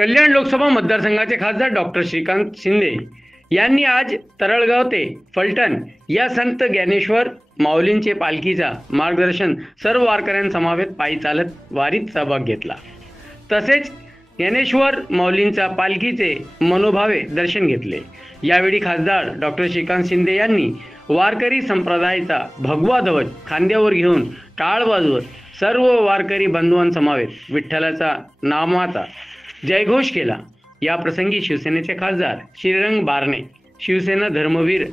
कल्याण लोकसभा मतदारसंघाचे खासदार डॉक्टर श्रीकांत शिंदे यांनी आज तरळगाव ते फलटण या संत ज्ञानेश्वर माऊलींचे पालखीचा मार्गदर्शन सर्व वारकऱ्यांसमवेत पायी चालत वारीत सहभाग घेतला। तसेच ज्ञानेश्वर माऊलींचा पालखीचे मनोभावे दर्शन घेतले। यावेळी खासदार डॉक्टर श्रीकांत शिंदे यांनी वारकरी संप्रदायाचा भगवा ध्वज खांद्यावर घेऊन टाळ वाजवत सर्व वारकरी बंधुआंसमवेत विठ्ठलाचा नामाचा जयघोष केला। या प्रसंगी शिवसेनेचे खासदार श्रीरंग बारणे, शिवसेना धर्मवीर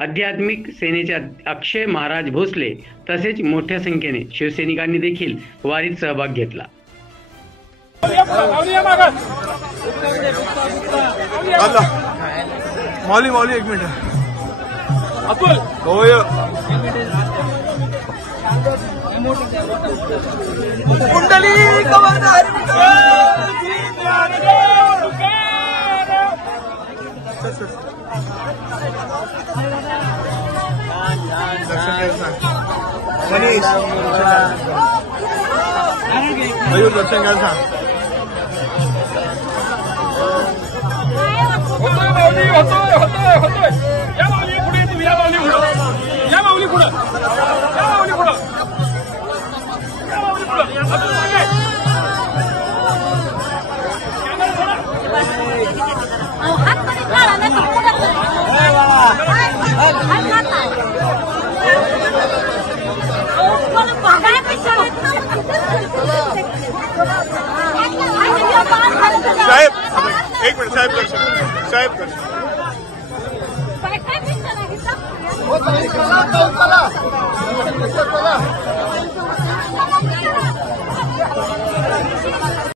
आध्यात्मिक सेनेचे अक्षय महाराज भोसले तसेच मोठ्या संख्येने शिवसैनिकांनी देखील वारीत सहभाग घेतला। मौली मौली एक मिनिट अतुल होय कुंडली मनीष मयूर दर्शन घ्यायला सांग। होतोय या माऊली पुढे तू या माऊली पुढे या माऊली पुढे या माऊली पुढे या माऊली पुढे साहेब एक मिनिट साहेब साहेब कर